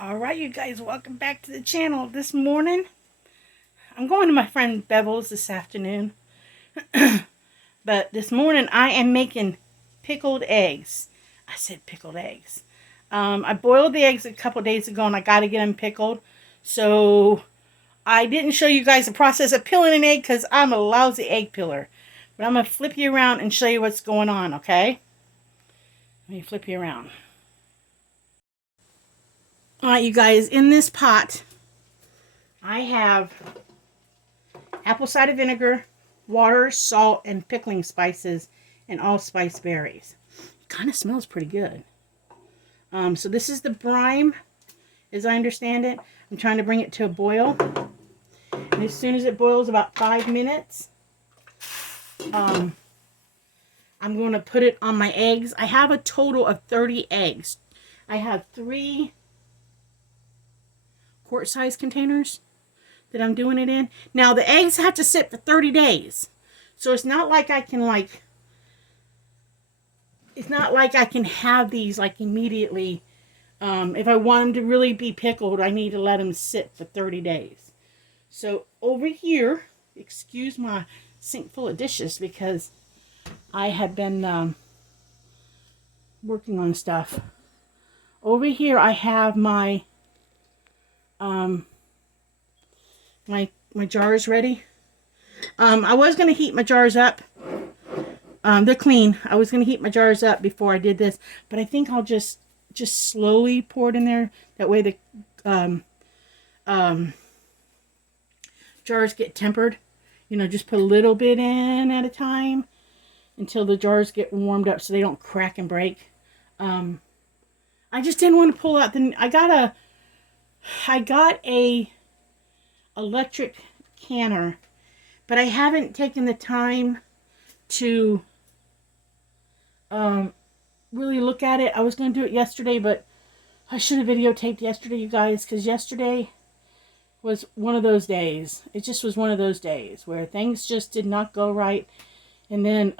Alright, you guys, welcome back to the channel. This morning, I'm going to my friend Bevel's this afternoon. But this morning, I am making pickled eggs. I said pickled eggs. I boiled the eggs a couple days ago, and I got to get them pickled. So, I didn't show you guys the process of peeling an egg because I'm a lousy egg peeler. But I'm going to flip you around and show you what's going on, okay? Let me flip you around. Alright, you guys, in this pot, I have apple cider vinegar, water, salt, and pickling spices, and allspice berries. Kind of smells pretty good. So this is the brine, as I understand it. I'm trying to bring it to a boil. And as soon as it boils, about 5 minutes, I'm going to put it on my eggs. I have a total of 30 eggs. I have 3 quart-size containers that I'm doing it in. Now, the eggs have to sit for 30 days. So it's not like I can, have these, immediately. If I want them to really be pickled, I need to let them sit for 30 days. So, over here, excuse my sink full of dishes because I have been working on stuff. Over here, I have my my jars ready. I was going to heat my jars up. They're clean. I was going to heat my jars up before I did this, but I think I'll just slowly pour it in there. That way the jars get tempered. You know, just put a little bit in at a time until the jars get warmed up so they don't crack and break. I just didn't want to pull out the... I got a electric canner, but I haven't taken the time to really look at it. I was going to do it yesterday, but I should have videotaped yesterday, you guys, because yesterday was one of those days. It just was one of those days where things just did not go right. And then,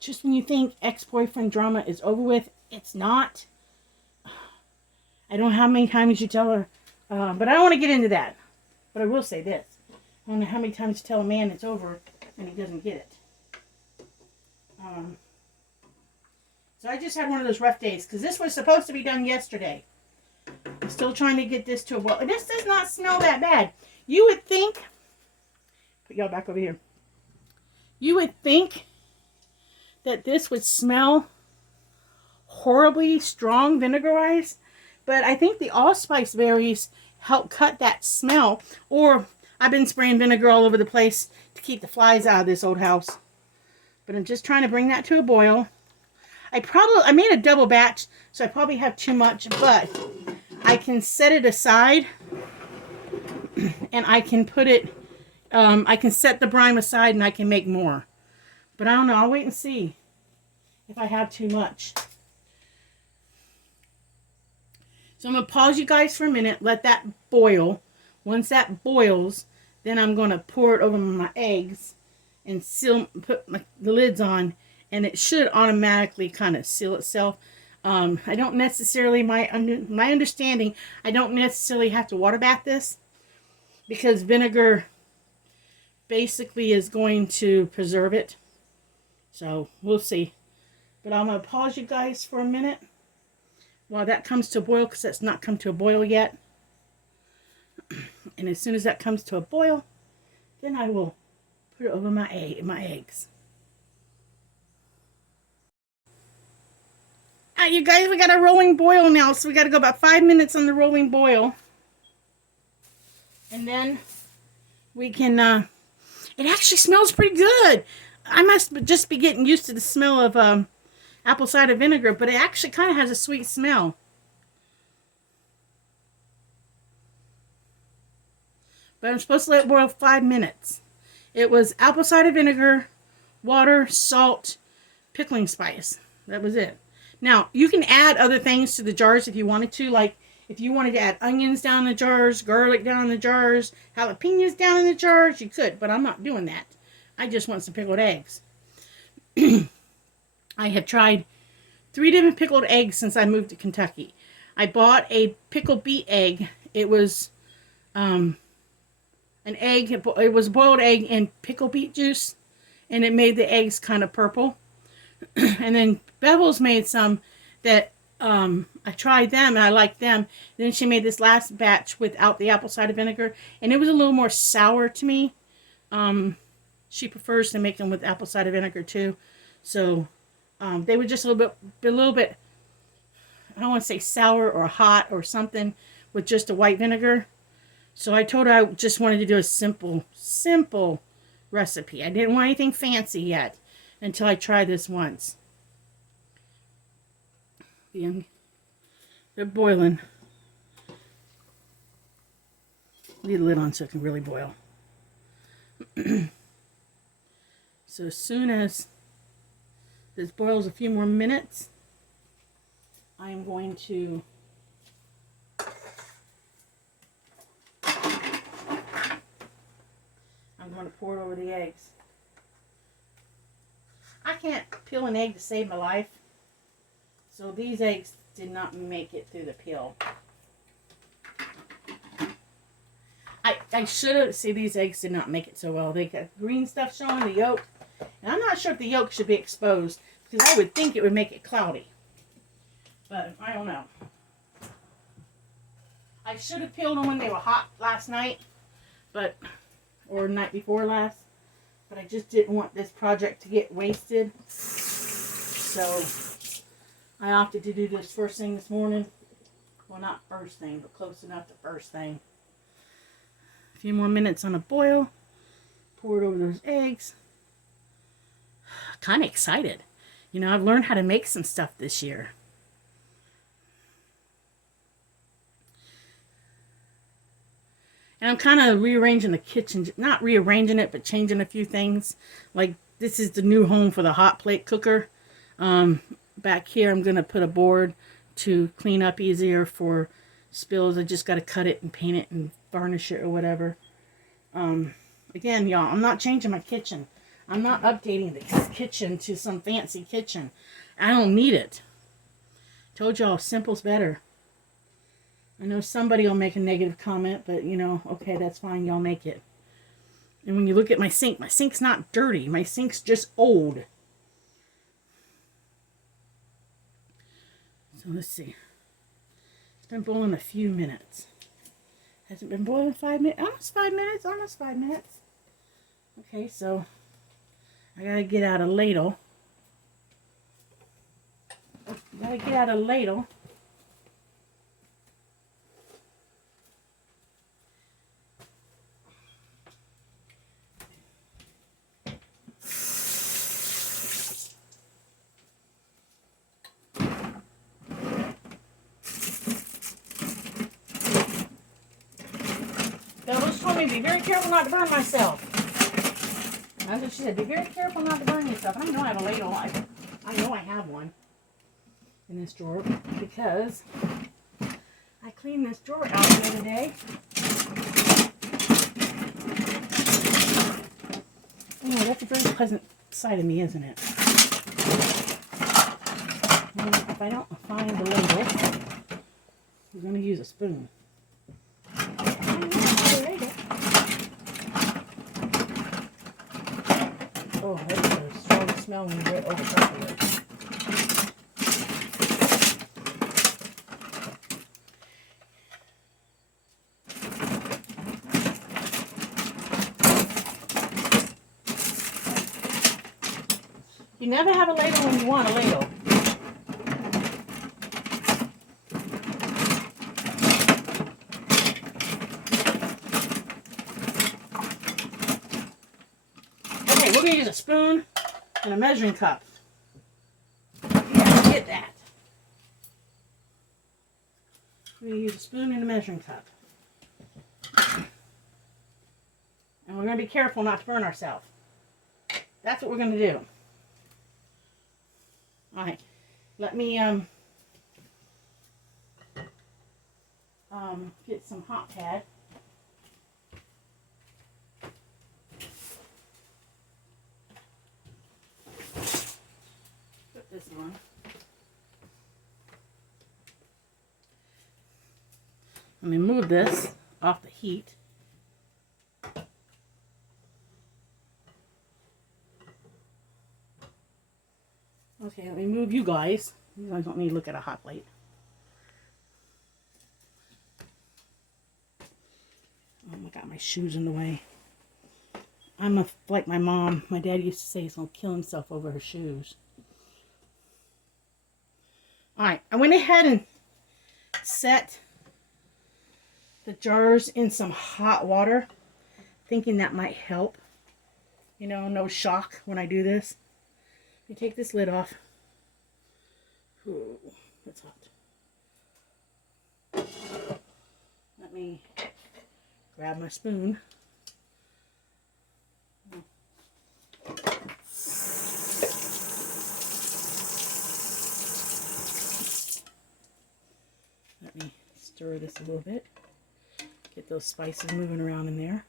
just when you think ex-boyfriend drama is over with, it's not. I don't know how many times you tell her, but I don't want to get into that. But I will say this. I don't know how many times you tell a man it's over and he doesn't get it. So I just had one of those rough days because this was supposed to be done yesterday. I'm still trying to get this to a boil. This does not smell that bad. You would think, put y'all back over here. You would think that this would smell horribly strong vinegar-wise. But I think the allspice berries help cut that smell. Or I've been spraying vinegar all over the place to keep the flies out of this old house. But I'm just trying to bring that to a boil. I made a double batch, so I probably have too much. But I can set it aside. And I can put it, I can set the brine aside and I can make more. But I don't know. I'll wait and see if I have too much. So I'm going to pause you guys for a minute, let that boil. Once that boils, then I'm going to pour it over my eggs and put the lids on, and it should automatically kind of seal itself. I don't necessarily, my understanding, I don't necessarily have to water bath this because vinegar basically is going to preserve it. So we'll see. But I'm going to pause you guys for a minute while that comes to a boil, because that's not come to a boil yet. And as soon as that comes to a boil, then I will put it over my eggs. Alright, you guys, we got a rolling boil now, so we got to go about 5 minutes on the rolling boil. And then we can, it actually smells pretty good. I must just be getting used to the smell of, apple cider vinegar, but it actually kind of has a sweet smell. But I'm supposed to let it boil 5 minutes. It was apple cider vinegar, water, salt, pickling spice. That was it. Now, you can add other things to the jars if you wanted to. Like, if you wanted to add onions down in the jars, garlic down in the jars, jalapenos down in the jars, you could. But I'm not doing that. I just want some pickled eggs. I have tried 3 different pickled eggs since I moved to Kentucky. I bought a pickled beet egg. It was an egg. It was a boiled egg in pickled beet juice, and it made the eggs kind of purple. And then Bevel's made some that I tried them and I liked them. Then she made this last batch without the apple cider vinegar, and it was a little more sour to me. She prefers to make them with apple cider vinegar too. So they were just a little bit, I don't want to say sour or hot or something with just a white vinegar. So I told her I just wanted to do a simple recipe. I didn't want anything fancy yet until I tried this once. They're boiling. Leave the lid on so it can really boil. So as soon as this boils a few more minutes, I am going to pour it over the eggs. I can't peel an egg to save my life, so these eggs did not make it through the peel. I should have, see, these eggs did not make it so well. They got green stuff showing, the yolk, and I'm not sure if the yolk should be exposed, because I would think it would make it cloudy, but I don't know. I should have peeled them when they were hot last night, or night before last, but I just didn't want this project to get wasted, so I opted to do this first thing this morning. Well, not first thing, but close enough to first thing. A few more minutes on a boil. Pour it over those eggs. Kind of excited. You know, I've learned how to make some stuff this year. And I'm kind of rearranging the kitchen. Not rearranging it, but changing a few things. Like, this is the new home for the hot plate cooker. Back here, I'm going to put a board to clean up easier for spills. I just got to cut it and paint it and varnish it or whatever. Again, y'all, I'm not changing my kitchen. I'm not updating the kitchen to some fancy kitchen. I don't need it. Told y'all, simple's better. I know somebody will make a negative comment, but, you know, okay, that's fine. Y'all make it. And when you look at my sink's not dirty. My sink's just old. So let's see. It's been boiling a few minutes. Has it been boiling 5 minutes? Almost 5 minutes. Almost 5 minutes. Okay, so I gotta get out a ladle. Gotta get out a ladle. Bella's told me to be very careful not to burn myself. That's what she said. Be very careful not to burn yourself. I know I have a ladle. I know I have one in this drawer because I cleaned this drawer out the other day. Oh, that's a very pleasant side of me, isn't it? And if I don't find the ladle, we're going to use a spoon. Oh, that's a strong smell when you get over top of it. You never have a ladle when you want a ladle. Okay, we're going to use a spoon and a measuring cup. Yeah, get that. We're going to use a spoon and a measuring cup. And we're going to be careful not to burn ourselves. That's what we're going to do. Alright, let me get some hot pad. Put this on. Let me move this off the heat. Okay, let me move you guys. You guys don't need to look at a hot plate. Oh my God, my shoes in the way. I'm like my mom. My dad used to say he's going to kill himself over her shoes. Alright, I went ahead and set the jars in some hot water, thinking that might help. You know, no shock when I do this. You take this lid off. Ooh, that's hot. Let me grab my spoon. Let me stir this a little bit. Get those spices moving around in there.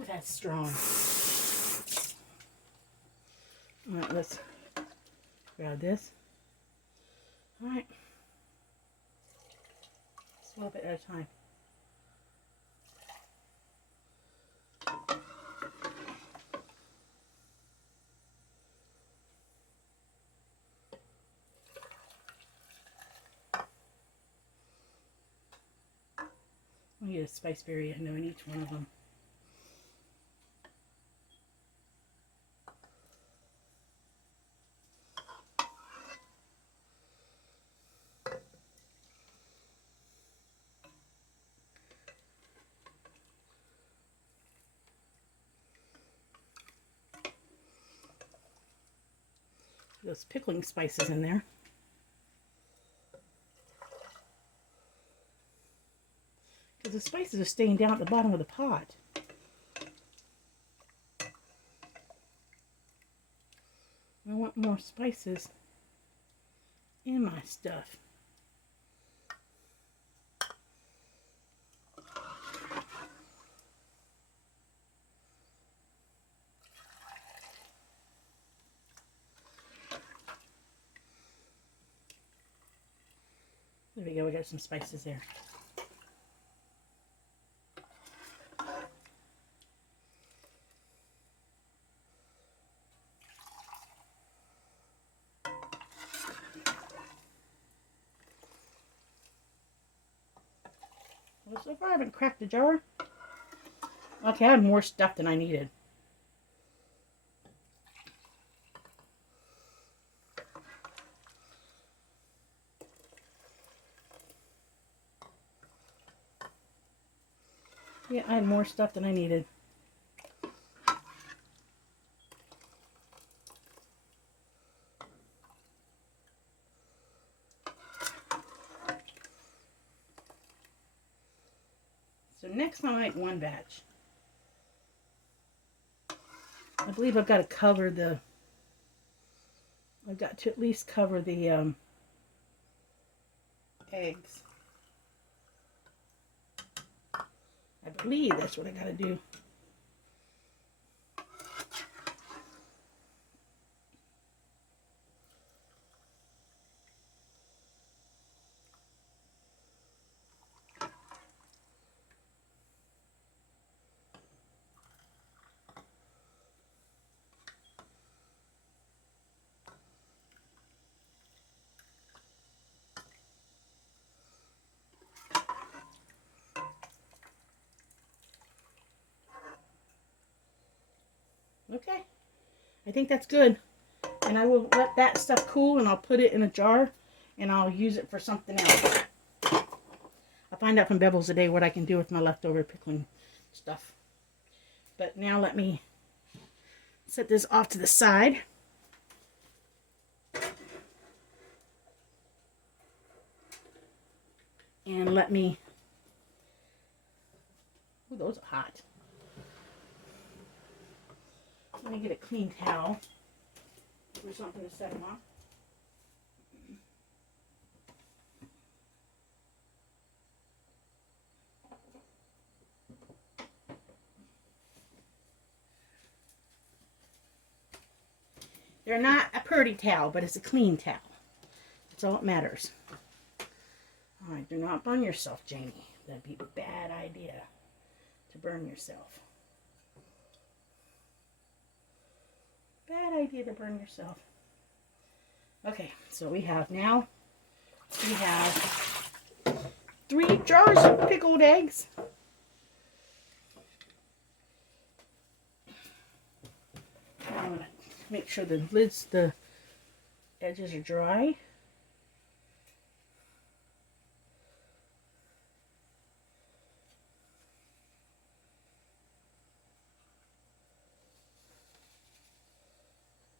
Oh, that's strong. Alright, let's grab this. Alright. Just a little bit at a time. I get a spice berry I know in each one of them. Those pickling spices in there. Because the spices are staying down at the bottom of the pot. I want more spices in my stuff. There we go, we got some spices there. Well, so far I haven't cracked the jar. Okay, I had more stuff than I needed. Yeah, I had more stuff than I needed. So next I'll make one batch. I believe I've got to cover the, I've got to at least cover the eggs. I believe that's what I got to do. Okay, I think that's good. And I will let that stuff cool and I'll put it in a jar and I'll use it for something else. I'll find out from Bevels today what I can do with my leftover pickling stuff. But now let me set this off to the side. And let me, ooh, those are hot. Let me get a clean towel or something to set them on. They're not a pretty towel, but it's a clean towel. That's all that matters. All right, do not burn yourself, Janie. That'd be a bad idea to burn yourself. Bad idea to burn yourself. Okay, so we have 3 jars of pickled eggs. I'm going to make sure the edges are dry.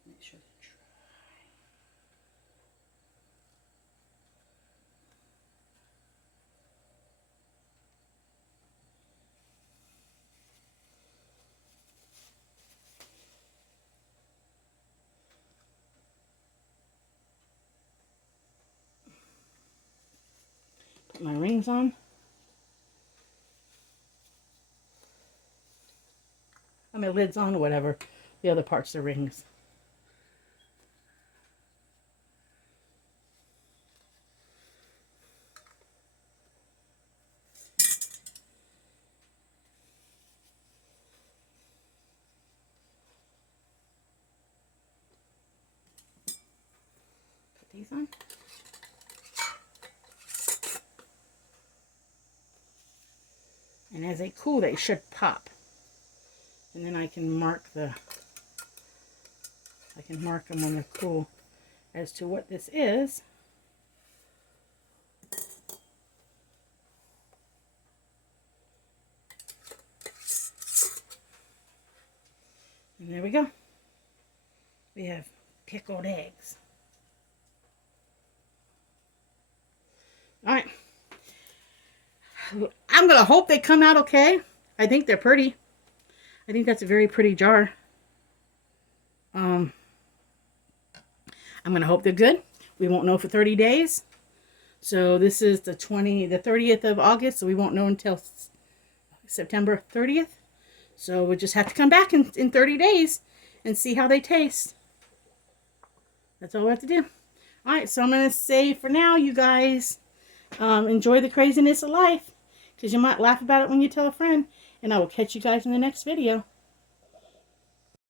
Make sure they're dry. Put my rings on. My lid's on, or whatever. The other part's the rings. Put these on. And as they cool, they should pop. And then I can mark them when they're cool as to what this is. And there we go. We have pickled eggs. All right. I'm going to hope they come out okay. I think they're pretty. I think that's a very pretty jar. I'm going to hope they're good. We won't know for 30 days. So this is the 30th of August, so we won't know until September 30th. So we'll just have to come back in 30 days and see how they taste. That's all we have to do. All right, so I'm going to say for now, you guys, enjoy the craziness of life, because you might laugh about it when you tell a friend. And I will catch you guys in the next video.